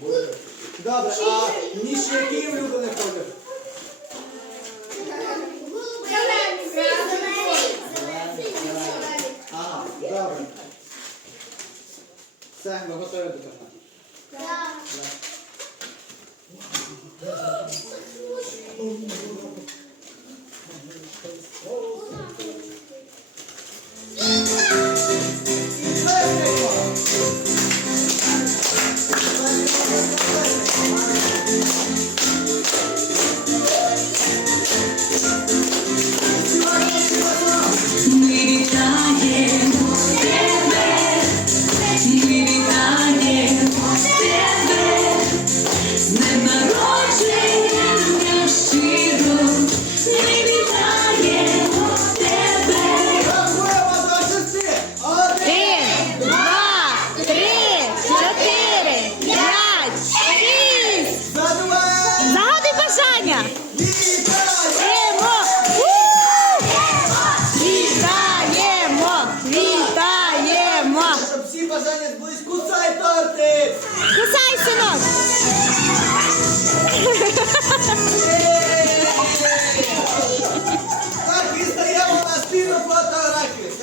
Буде. Добре, а між який улюблений колір? Ага, добре. Все, ми готові до кафе. Ми Всі бажання збулись,